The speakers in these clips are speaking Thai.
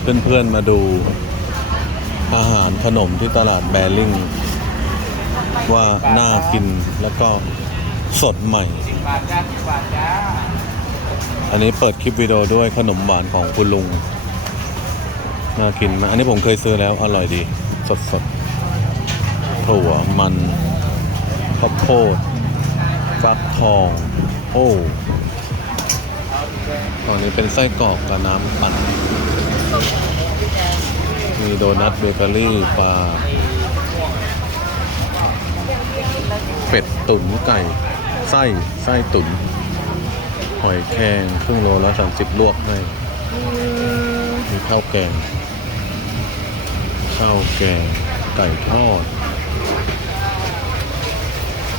เพื่อนๆมาดูอาหารขนมที่ตลาดแบริ่งว่าน่ากินแล้วก็สดใหม่ อันนี้เปิดคลิปวิดีโอด้วยขนมหวานของคุณลุง น่ากินนะอันนี้ผมเคยซื้อแล้วอร่อยดี สดสดๆถั่วมันข้าวโพดฟักทอง โอ้ตอนนี้เป็นไส้กรอกกับน้ำปั่น มีโดนัทเบเกอรี่ปลาเป็ดตุ๋นไก่ ไส้ไส้ตุ๋นหอยแครงครึ่งโลละสามสิบลวกให้มีข้าวแกงข้าวแกงไก่ทอด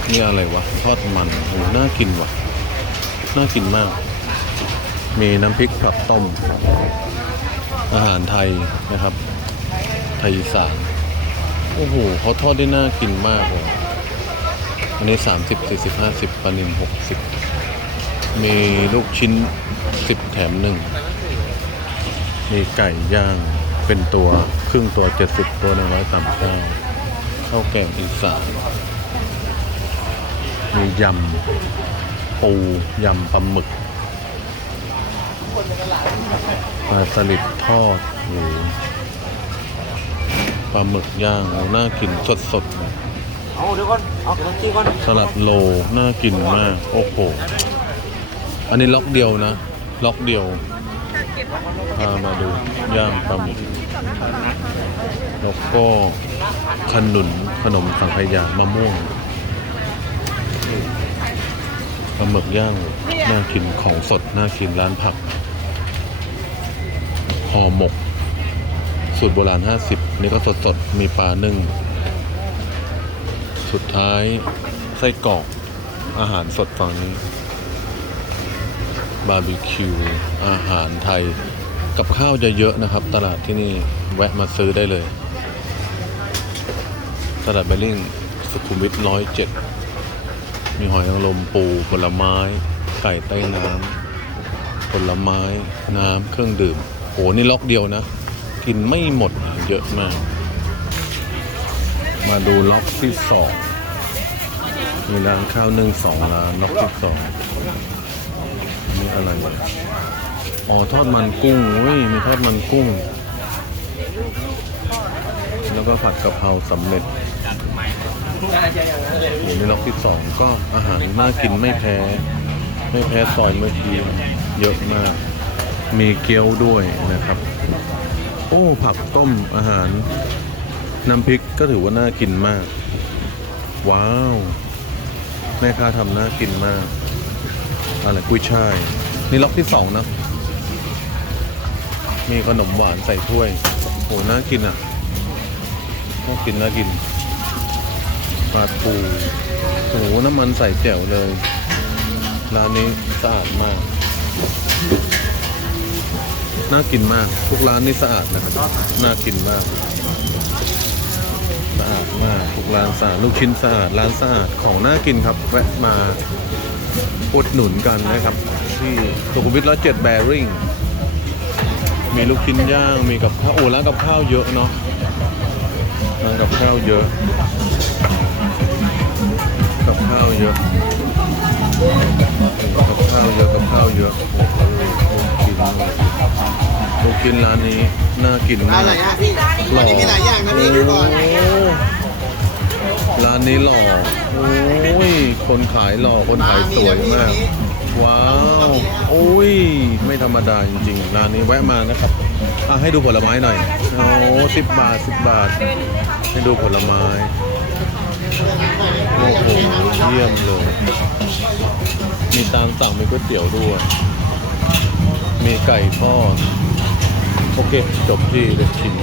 นี่อะไรวะ ทอดมันโอ้น่ากินว่ะ น่ากินมาก มีน้ำพริกผักต้ม อาหารไทยนะครับ ไทยอีสานโอ้โหเขาทอดได้น่ากินมากเลยอันนี้สามสิบสี่สิบห้าสิบปลานิมหกสิบมีลูกชิ้นสิบแถมหนึ่งมีไก่ย่างเป็นตัวครึ่งตัวเจ็ดสิบตัวหนึ่งร้อยสามเก้าข้าวแกงอีสานมียำปูยำปลาหมึก ปลาสลิดทอดหมูปลาหมึกย่างโอ้น่ากินสดๆเลยเอาเดี๋ยวก่อนเอาขนมจีนก่อนสลัดโลน่ากินมาก โอ้โห อันนี้ล็อกเดียวนะ ล็อกเดียวพามาดูย่างปลาหมึกแล้วก็ขนุนขนมสังขยามะม่วงปลาหมึกย่างน่ากินของสดน่ากินร้านผัก ห่อหมก สูตรโบราณ 50 นี่ก็สดสดๆมีปลานึ่ง สุดท้ายไส้กรอกอาหารสดฝั่งนี้ บาร์บีคิว อาหารไทย กับข้าวจะเยอะนะครับ ตลาดที่นี่แวะมาซื้อได้เลย ตลาดเบลลิงสุขุมวิทร้อยเจ็ดมีหอยนางรมปูผลไม้ ไก่ใต้น้ำผลไม้ น้ำ เครื่องดื่ม โหนี่ล็อกเดียวนะ กินไม่หมดเยอะมาก มาดูล็อกที่สองมีร้านข้าวนึ่งสองร้านล็อกที่สองนี่อะไรอ๋อทอดมันกุ้งเว้ยมีทอดมันกุ้ง แล้วก็ผัดกะเพราสำเร็จโหนี่ล็อกที่สองก็อาหารน่ากินไม่แพ้ ไม่แพ้ซอยเมื่อกี้เยอะมาก มีเกี๊ยวด้วยนะครับ โอ้ผักต้มอาหาร น้ำพริกก็ถือว่าน่ากินมาก ว้าว แม่ค้าทำน่ากินมากอะไรกุ้ยช่าย นี่ล็อกที่สองนะ มีขนมหวานใส่ถ้วยโหน่ากินอะน่ากินน่ากินปลาทูโอ้หน้ำมันใส่แจ่วเลยร้านนี้สะอาดมาก น่ากินมาก ทุกร้านนี่สะอาดนะครับ น่ากินมาก สะอาดมากทุกร้านสะอาดลูกชิ้นสะอาดร้านสะอาดของน่ากินครับแวะมาอุดหนุนกันนะครับ ที่สุขุมวิทร้อยเจ็ดแบริ่งมีลูกชิ้นย่างมีกับข้าวโอ้ร้านกับข้าวเยอะเนาะร้านกับข้าวเยอะ กับข้าวเยอะกับข้าวเยอะกับข้าวเยอะโอ้โหกิน กชิ้นร้านนี้น่ากินอะมากไรฮะพี่วันนี้มีหลายอย่างนะพี่ดูก่อนโอ้ร้านนี้หล่อ โอ้ย คนขายหล่อ คนขายสวยมาก ว้าว โอ้ย ไม่ธรรมดาจริงๆ ร้านนี้แวะมานะครับอะให้ดูผลไม้หน่อย โอ้สิบบาทสิบบาท ให้ดูผลไม้ โอ้โห เยี่ยมเลย มีตามสั่งมีก๋วยเตี๋ยวด้วย มีไก่ทอด โอเคจบที่เด็กชิม